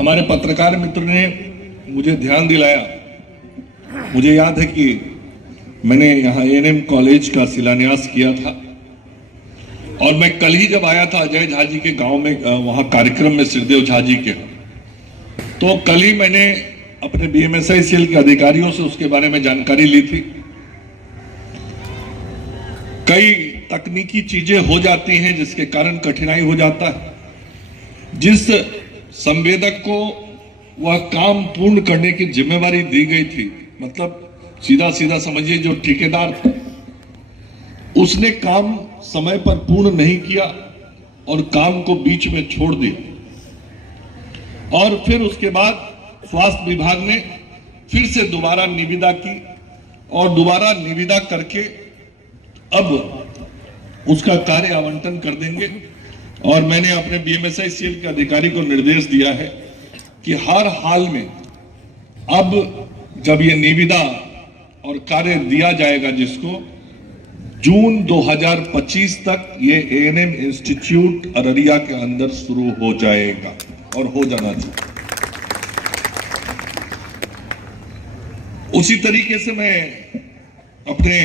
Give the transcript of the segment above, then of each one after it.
हमारे पत्रकार मित्र ने मुझे ध्यान दिलाया। मुझे याद है कि मैंने यहाँ एएनएम कॉलेज का शिलान्यास किया था और मैं कल ही जब आया था अजय झा जी के गांव में, वहां कार्यक्रम में सिरदेव झा जी के, तो कल ही मैंने अपने बीएमएसआई सेल के अधिकारियों से उसके बारे में जानकारी ली थी। कई तकनीकी चीजें हो जाती हैं जिसके कारण कठिनाई हो जाता है। जिस संवेदक को वह काम पूर्ण करने की जिम्मेवारी दी गई थी, मतलब सीधा सीधा समझिए जो ठेकेदार था, उसने काम समय पर पूर्ण नहीं किया और काम को बीच में छोड़ दिया। और फिर उसके बाद स्वास्थ्य विभाग ने फिर से दोबारा निविदा की और दोबारा निविदा करके अब उसका कार्य आवंटन कर देंगे। और मैंने अपने बीएमएसआई सेल के अधिकारी को निर्देश दिया है कि हर हाल में अब जब ये निविदा और कार्य दिया जाएगा, जिसको जून 2025 तक ये एएनएम इंस्टीट्यूट अररिया के अंदर शुरू हो जाएगा और हो जाना चाहिए। उसी तरीके से मैं अपने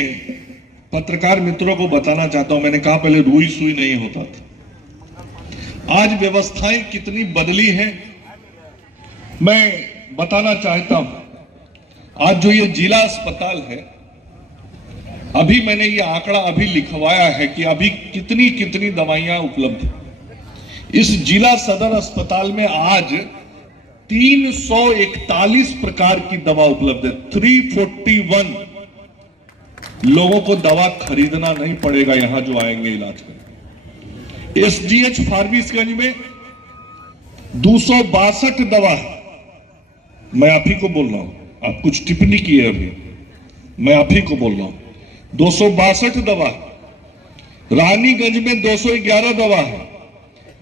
पत्रकार मित्रों को बताना चाहता हूं, मैंने कहा पहले रुई सुई नहीं होता था, आज व्यवस्थाएं कितनी बदली हैं मैं बताना चाहता हूं। आज जो ये जिला अस्पताल है, अभी मैंने ये आंकड़ा अभी लिखवाया है कि अभी कितनी कितनी दवाइयां उपलब्ध हैं। इस जिला सदर अस्पताल में आज 341 प्रकार की दवा उपलब्ध है। 341 लोगों को दवा खरीदना नहीं पड़ेगा यहां जो आएंगे इलाज करने। एसडीएच फारबिसगंज में 262 दवा है। मैं आप ही को बोल रहा हूं, आप कुछ टिप्पणी की है अभी, मैं आप ही को बोल रहा हूं। 262 दवा है। रानीगंज में 211 दवा है।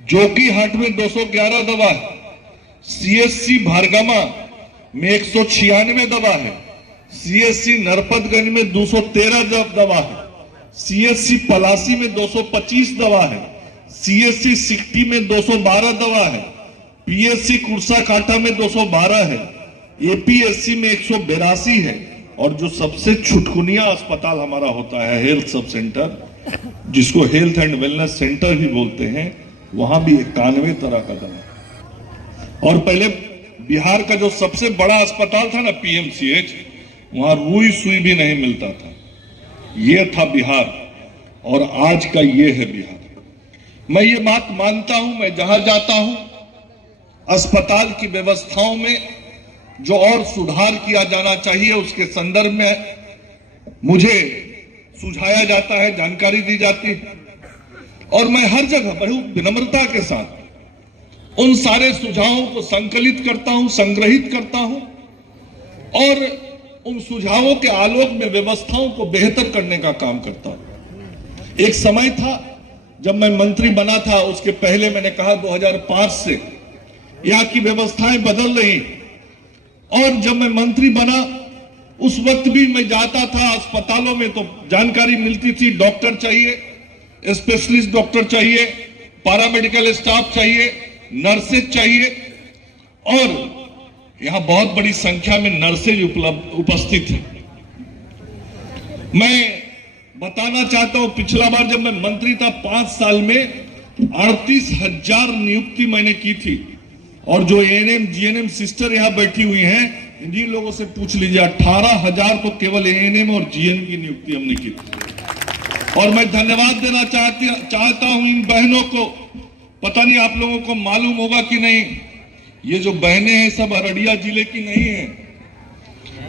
जोकीहाट में 211 दवा है। सीएससी भारगमा में 196 दवा है। सीएससी नरपतगंज में 213 दवा है। सीएससी पलासी में 225 दवा है। सीएससी सिकटी में 212 दवा है। पीएससी कुर्सा कांटा में 212 है। एपीएससी में 182 है। और जो सबसे छुटकुनिया अस्पताल हमारा होता है हेल्थ सब सेंटर, जिसको हेल्थ एंड वेलनेस सेंटर भी बोलते हैं, वहां भी 91 तरह का दवा। और पहले बिहार का जो सबसे बड़ा अस्पताल था ना पीएमसीएच, वहां रुई सुई भी नहीं मिलता था। ये था बिहार और आज का ये है बिहार। मैं ये बात मानता हूं, मैं जहां जाता हूं अस्पताल की व्यवस्थाओं में जो और सुधार किया जाना चाहिए उसके संदर्भ में मुझे सुझाया जाता है, जानकारी दी जाती है। और मैं हर जगह बड़ी विनम्रता के साथ उन सारे सुझावों को संकलित करता हूं, संग्रहित करता हूं और उन सुझावों के आलोक में व्यवस्थाओं को बेहतर करने का काम करता हूं। एक समय था जब मैं मंत्री बना था, उसके पहले मैंने कहा 2005 से यहां की व्यवस्थाएं बदल रही। और जब मैं मंत्री बना उस वक्त भी मैं जाता था अस्पतालों में तो जानकारी मिलती थी, डॉक्टर चाहिए, स्पेशलिस्ट डॉक्टर चाहिए, पैरामेडिकल स्टाफ चाहिए, नर्सेज चाहिए। और यहां बहुत बड़ी संख्या में नर्सेज उपस्थित है। मैं बताना चाहता हूं, पिछला बार जब मैं मंत्री था 5 साल में 38,000 नियुक्ति मैंने की थी। और जो एएनएम जीएनएम सिस्टर यहां बैठी हुई हैं, इन्हीं लोगों से पूछ लीजिए, 18,000 तो केवल एएनएम और जीएनएम की नियुक्ति हमने की थी। और मैं धन्यवाद देना चाहता हूं इन बहनों को। पता नहीं आप लोगों को मालूम होगा कि नहीं, ये जो बहनें हैं सब अररिया जिले की नहीं है,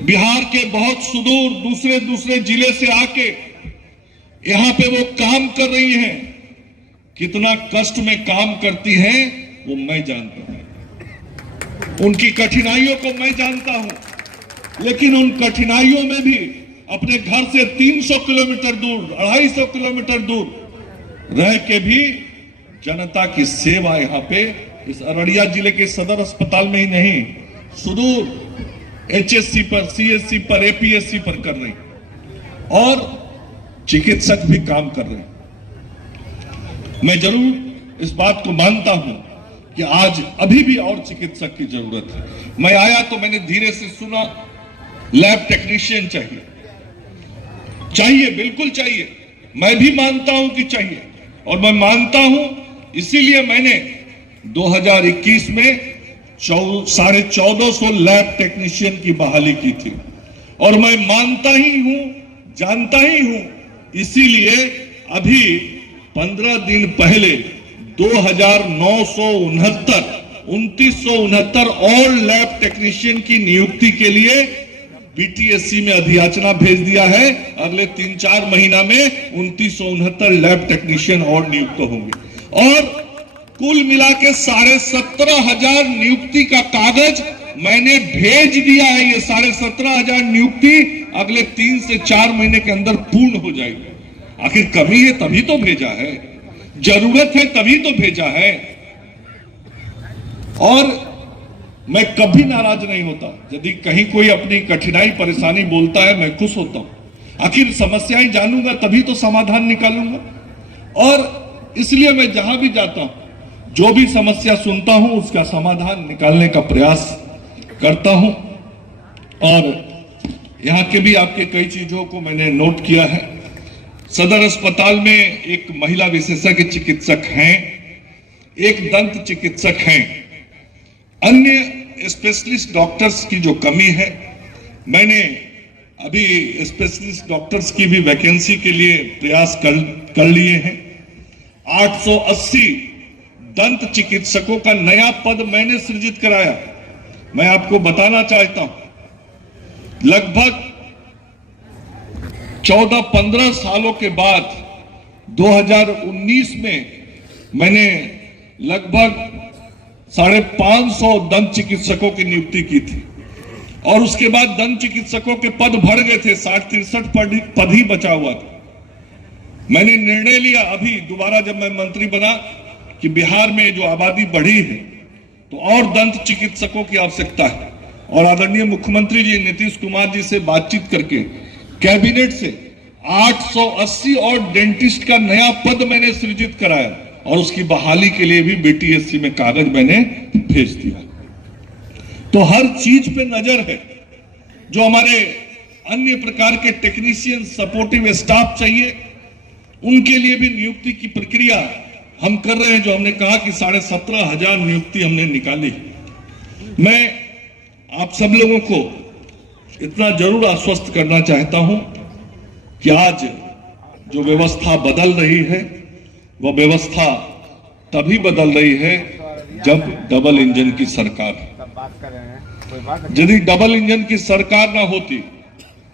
बिहार के बहुत सुदूर दूसरे जिले से आके यहां पे वो काम कर रही हैं। कितना कष्ट में काम करती हैं वो मैं जानता हूं, उनकी कठिनाइयों को मैं जानता हूं। लेकिन उन कठिनाइयों में भी अपने घर से 300 किलोमीटर दूर, 250 किलोमीटर दूर रह के भी जनता की सेवा यहां पे इस अररिया जिले के सदर अस्पताल में ही नहीं, सुदूर एचएससी पर, सीएससी पर, एपीएससी पर कर रही और चिकित्सक भी काम कर रहे हैं। मैं जरूर इस बात को मानता हूं कि आज अभी भी और चिकित्सक की जरूरत है। मैं आया तो मैंने धीरे से सुना, लैब टेक्नीशियन चाहिए, चाहिए, बिल्कुल चाहिए। मैं भी मानता हूं कि चाहिए, और मैं मानता हूं, इसीलिए मैंने 2021 में 1450 लैब टेक्नीशियन की बहाली की थी। और मैं मानता ही हूं, जानता ही हूं, इसीलिए अभी 15 दिन पहले 2969 और लैब टेक्नीशियन की नियुक्ति के लिए बीटीएससी में अधियाचना भेज दिया है। अगले 3-4 महीना में 2969 लैब टेक्नीशियन और नियुक्त होंगे, और कुल मिला के 17,500 नियुक्ति का कागज मैंने भेज दिया है। ये 17,500 नियुक्ति अगले 3 से 4 महीने के अंदर पूर्ण हो जाएगी। आखिर कमी है तभी तो भेजा है, जरूरत है तभी तो भेजा है। और मैं कभी नाराज नहीं होता, यदि कहीं कोई अपनी कठिनाई परेशानी बोलता है, मैं खुश होता हूं। आखिर समस्याएं जानूंगा तभी तो समाधान निकालूंगा। और इसलिए मैं जहां भी जाता हूं, जो भी समस्या सुनता हूं, उसका समाधान निकालने का प्रयास करता हूं। और यहां के भी आपके कई चीजों को मैंने नोट किया है। सदर अस्पताल में एक महिला विशेषज्ञ चिकित्सक हैं, एक दंत चिकित्सक हैं, अन्य स्पेशलिस्ट डॉक्टर्स की जो कमी है, मैंने अभी स्पेशलिस्ट डॉक्टर्स की भी वैकेंसी के लिए प्रयास कर लिए हैं। 880 दंत चिकित्सकों का नया पद मैंने सृजित कराया। मैं आपको बताना चाहता हूं, लगभग 14-15 सालों के बाद 2019 में मैंने लगभग 550 दंत चिकित्सकों की नियुक्ति की थी, और उसके बाद दंत चिकित्सकों के पद भर गए थे, 60-63 पद ही बचा हुआ था। मैंने निर्णय लिया अभी दोबारा जब मैं मंत्री बना कि बिहार में जो आबादी बढ़ी है तो और दंत चिकित्सकों की आवश्यकता है, और आदरणीय मुख्यमंत्री जी नीतीश कुमार जी से बातचीत करके कैबिनेट से 880 और डेंटिस्ट का नया पद मैंने सृजित कराया, और उसकी बहाली के लिए भी बीटीएससी में कागज मैंने भेज दिया। तो हर चीज पे नजर है। जो हमारे अन्य प्रकार के टेक्नीशियन, सपोर्टिव स्टाफ चाहिए, उनके लिए भी नियुक्ति की प्रक्रिया हम कर रहे हैं। जो हमने कहा कि 17,500 नियुक्ति हमने निकाली। मैं आप सब लोगों को इतना जरूर आश्वस्त करना चाहता हूं कि आज जो व्यवस्था बदल रही है, वह व्यवस्था तभी बदल रही है जब डबल इंजन की सरकार है। यदि डबल इंजन की सरकार ना होती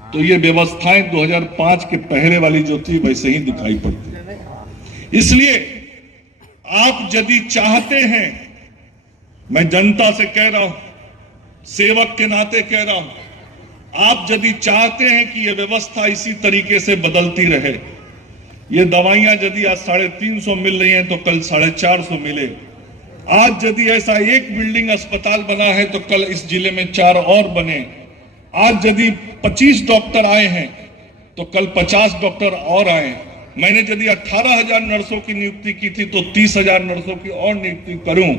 तो ये व्यवस्थाएं 2005 के पहले वाली जो थी वैसे ही दिखाई पड़ती। इसलिए आप यदि चाहते हैं, मैं जनता से कह रहा हूं, सेवक के नाते कह रहा हूं, आप यदि चाहते हैं कि यह व्यवस्था इसी तरीके से बदलती रहे, ये दवाइयां यदि आज 350 मिल रही हैं तो कल 450 मिले। आज यदि ऐसा एक बिल्डिंग अस्पताल बना है तो कल इस जिले में 4 और बने। आज यदि 25 डॉक्टर आए हैं तो कल 50 डॉक्टर और आए। मैंने यदि 18,000 नर्सों की नियुक्ति की थी तो 30,000 नर्सों की और नियुक्ति करूं।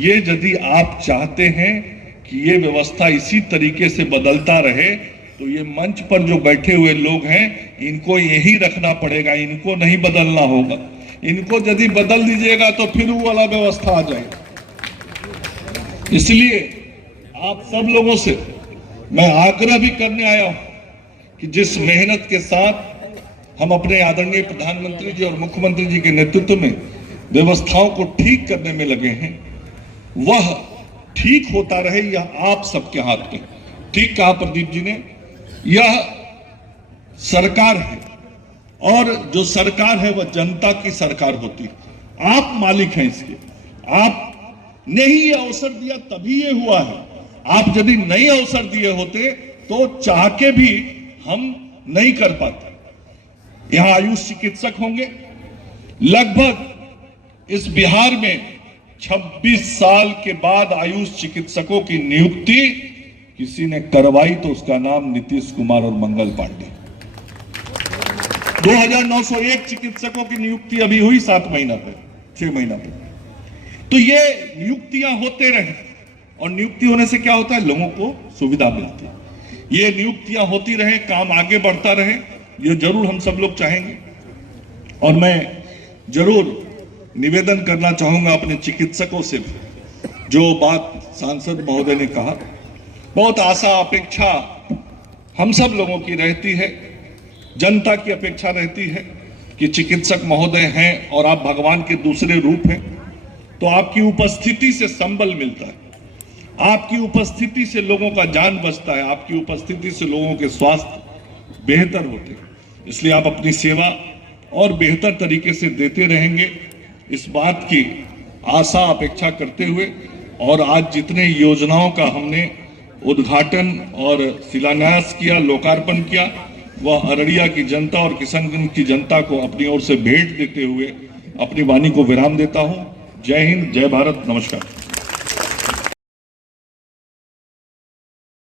ये यदि आप चाहते हैं कि ये व्यवस्था इसी तरीके से बदलता रहे तो ये मंच पर जो बैठे हुए लोग हैं, इनको यही रखना पड़ेगा, इनको नहीं बदलना होगा। इनको यदि बदल दीजिएगा तो फिर वो वाला व्यवस्था आ जाएगा। इसलिए आप सब लोगों से मैं आग्रह भी करने आया हूं कि जिस मेहनत के साथ हम अपने आदरणीय प्रधानमंत्री जी और मुख्यमंत्री जी के नेतृत्व में व्यवस्थाओं को ठीक करने में लगे हैं, वह ठीक होता रहे, यह आप सबके हाथ में। ठीक कहा प्रदीप जी ने, यह सरकार है, और जो सरकार है वह जनता की सरकार होती है। आप मालिक हैं इसके, आपने ही ये अवसर दिया तभी ये हुआ है। आप यदि नए अवसर दिए होते तो चाह के भी हम नहीं कर पाते। यहां आयुष चिकित्सक होंगे, लगभग इस बिहार में 26 साल के बाद आयुष चिकित्सकों की नियुक्ति किसी ने करवाई तो उसका नाम नीतीश कुमार और मंगल पांडे। 2901 चिकित्सकों की नियुक्ति अभी हुई 7 महीना पे, 6 महीना पे। तो ये नियुक्तियां होते रहे, और नियुक्ति होने से क्या होता है, लोगों को सुविधा मिलती है। ये नियुक्तियां होती रहे, काम आगे बढ़ता रहे, ये जरूर हम सब लोग चाहेंगे। और मैं जरूर निवेदन करना चाहूंगा अपने चिकित्सकों से, जो बात सांसद महोदय ने कहा, बहुत आशा अपेक्षा हम सब लोगों की रहती है, जनता की अपेक्षा रहती है कि चिकित्सक महोदय हैं और आप भगवान के दूसरे रूप हैं, तो आपकी उपस्थिति से संबल मिलता है, आपकी उपस्थिति से लोगों का जान बचता है, आपकी उपस्थिति से लोगों के स्वास्थ्य बेहतर होते हैं। इसलिए आप अपनी सेवा और बेहतर तरीके से देते रहेंगे, इस बात की आशा अपेक्षा करते हुए, और आज जितने योजनाओं का हमने उद्घाटन और शिलान्यास किया, लोकार्पण किया, वह अररिया की जनता और किशनगंज की जनता को अपनी ओर से भेंट देते हुए अपनी वाणी को विराम देता हूं। जय हिंद, जय भारत, नमस्कार।